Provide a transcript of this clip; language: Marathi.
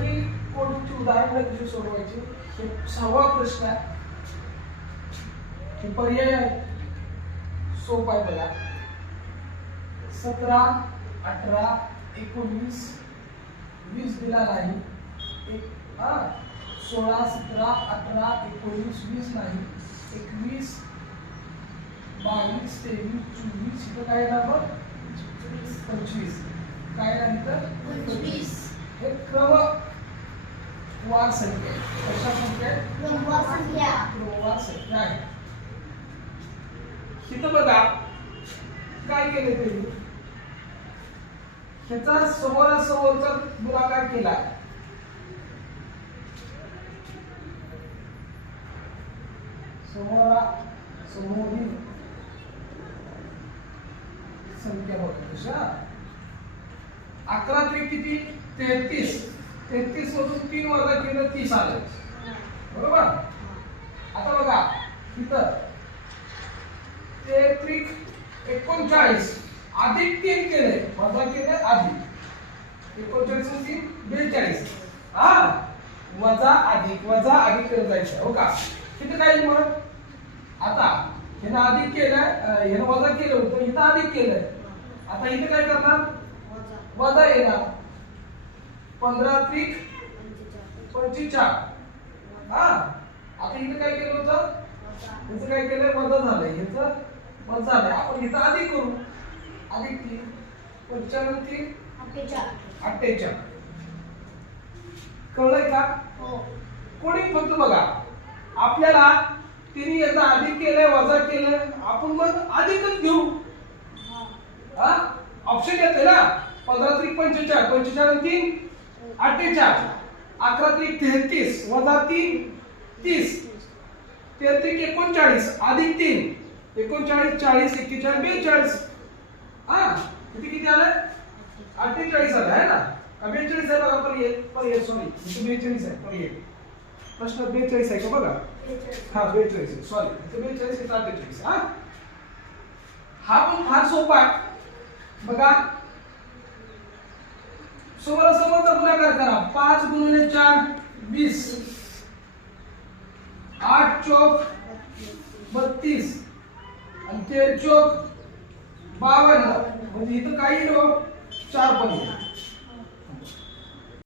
ही कोणती उदाहरण कशी सोडवायची हे 6वा प्रश्न आहे. हे पर्याय आहे सोपा आहे बघा. 17 18 19 20 दिला नाही. 16 17 18 19 20 नाही. 21 22 23 24 इथं काय येणार बघ 25 काय नाही तर 25. हे क्रमवार संख्या आहे. कशा संख्या आहे? क्रमवार संख्या आहे. इथं बघा काय केले तरी ह्याचा समोरासमोरचा गुणाकार केला. समोरील संख्या बघा कशा 11 त्रिक किती 33. 33 मधून 3 वजा केलं 30 आलं बरोबर. आता बघा इथं 33 39 अधिक 3 केले वजा केले अधिक 39 व 3 42 वजा अधिक करत जायचं हो का. किती काय मग आता ह्यानं अधिक केलंय ह्यानं वजा केलं होतं इथं अधिक केलंय. आता इथे काय करणार वजा येणार 15 त्रिक 45. आता इथे काय केलं होतं ह्याचं काय केलंय वजा झालंय ह्याचं वजा झालंय. आपण इथं अधिक करू अधिक 3 95 3 48 कळलंय का. कोणी फक्त बघा आपल्याला तिने एकदा अधिक केलंय वजा केलंय आपण मग अधिकच घेऊ. ऑप्शन येते ना 15 त्रिक 45 45 3 48 11 त्रिक 33 वजा 3 30 33 39 अधिक 3 39 40 41 42 किती आलं 48 आलं आहे ना 42 आहे बघा. पर्याय सॉरी 42 आहे पर्याय. प्रश्न 42 आहे का बघा 42 आहे सॉरी 42 हे 48 हा पण फार सोपा आहे बघा. समोरासमोरचा गुणाकार करा 5 गुणिले 4 20 8 चौक 32 आणि 13 चौक 52 म्हणजे इथं काही 4 पण